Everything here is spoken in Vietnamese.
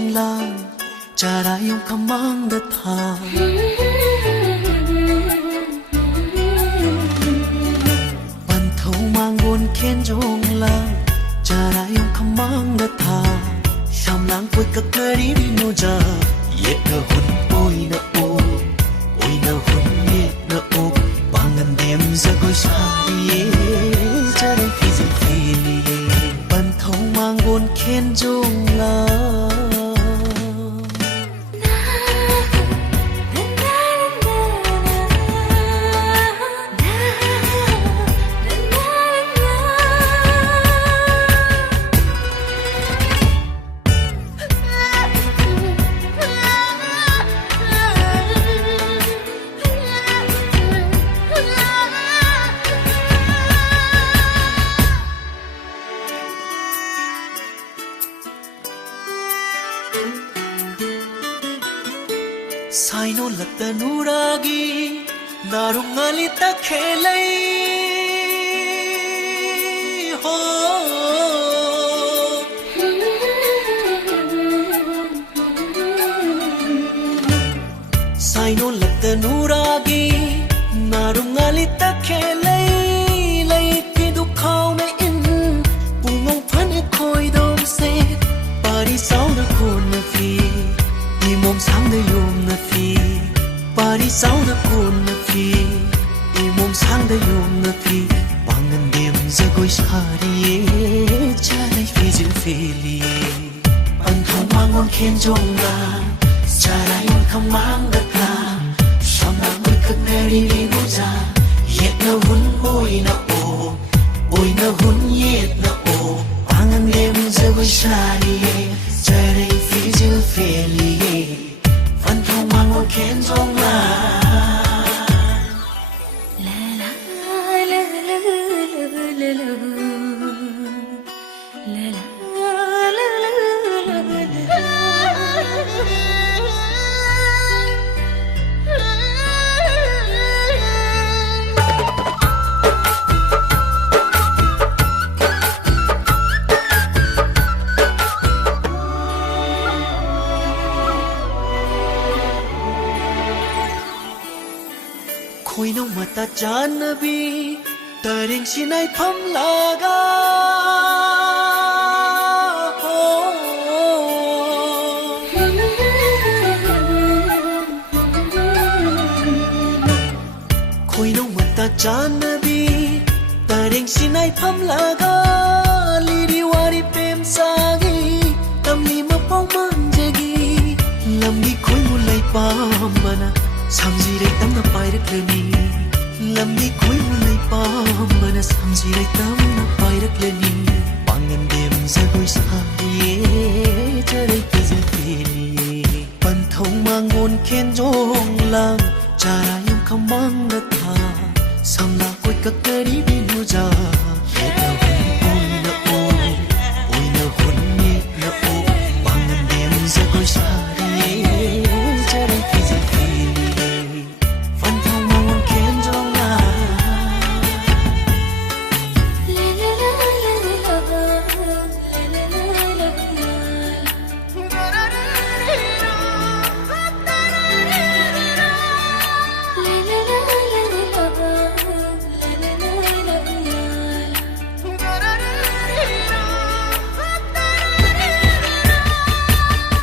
jong lang cara yung kamang datha pan thâu mang buồn khen jong lang cara yung kamang datha sham lang koi kakari di nu ja yet na hun oi na hun yet na o bangan dem za goi sa ye cara fizi fili pan thâu mang buồn khen jong lang Saino latta nuragi narungali ta khelai ho Saino latta nuragi narungali ta khelai lai ki du khau na in pungong phan khoi dom se pari sau na kun na fi mom sang de yom na fi pari sau na kun na fi mom sang de yom na fi bangan dem za goi sari cha dai fi jil feli an thong mang on khen jong la cha dai on kham mang da ta sham na mui khat ne ri ri bu ja yet na hun oi na hun yet na o bangan dem za goi sari cha dai fi jil feli khen jong la la la la la la la Khoi no mata janabi taring sinai pham laga Khoi no mata janabi taring sinai pham laga liri wari pem sagi tamni ma pong manjagi lambi khoi mulai pamana Samjirai tamna pairaklani lambi khoi mulai pamana samjirai tamna pairaklani pangan dem zagoi saye charai kizil feli pan thong mangon khen jong lang chara yum khamang na tha samla